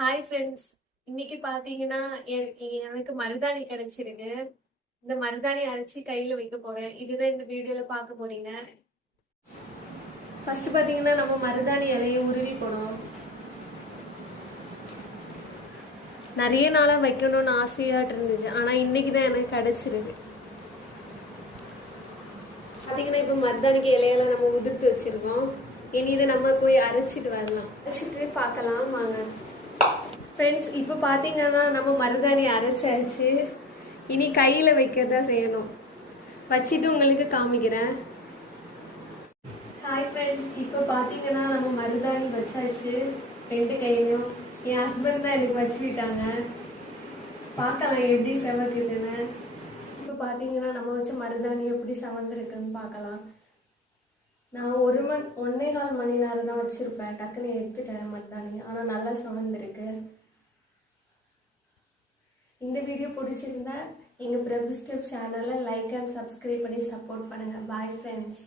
Hi friends. இன்னைக்கு பார்த்தீங்கன்னா, எனக்கு மருதாணி கிடைச்சிருக்கு. இந்த மருதாணி அரைச்சு கையில வைக்க போறேன். இதுதான் இந்த வீடியோல பார்க்க போறீங்க. ஃபர்ஸ்ட் பார்த்தீங்கன்னா, நம்ம மருதாணி இலையை உருவி போடும். நிறைய நாளா வைக்கணும்னு ஆசையாட்டு இருந்துச்சு. ஆனா இன்னைக்கு தான் எனக்கு கிடைச்சிருக்கு. பார்த்தீங்கன்னா, இப்போ மருதாணிக்கு இலையெல்லாம் நம்ம உதிர்த்து வச்சிருக்கோம். இனி இதை நம்ம போய் அரைச்சிட்டு வரலாம். அரைச்சிட்டு பார்க்கலாம் வாங்க. ஃப்ரெண்ட்ஸ், இப்போ பார்த்தீங்கன்னா நம்ம மருதாணி அரைச்சாச்சு. இனி கையில் வைக்கிறதா செய்யணும். வச்சுட்டு உங்களுக்கு காமிக்கிறேன். ஹாய் ஃப்ரெண்ட்ஸ், இப்போ பார்த்தீங்கன்னா நம்ம மருதாணி வச்சாச்சு 2 கையிலையும். என் ஹஸ்பண்ட் தான் எனக்கு வச்சு விட்டாங்க. பார்க்கலாம் எப்படி செவக்குதுன்னு. இப்போ பார்த்தீங்கன்னா நம்ம வச்ச மருதாணி எப்படி செவந்திருக்குன்னு பார்க்கலாம். நான் 1.25 மணி நேரம் தான் வச்சுருப்பேன். டக்குன்னு எடுத்துட்டேன் மருதாணி. ஆனால் நல்லா செவந்திருக்கு. இந்த வீடியோ பிடிச்சிருந்தா எங்கள் பிரபு ஸ்டெப் சேனலை லைக் அண்ட் சப்ஸ்கிரைப் பண்ணி சப்போர்ட் பண்ணுங்கள். Bye friends.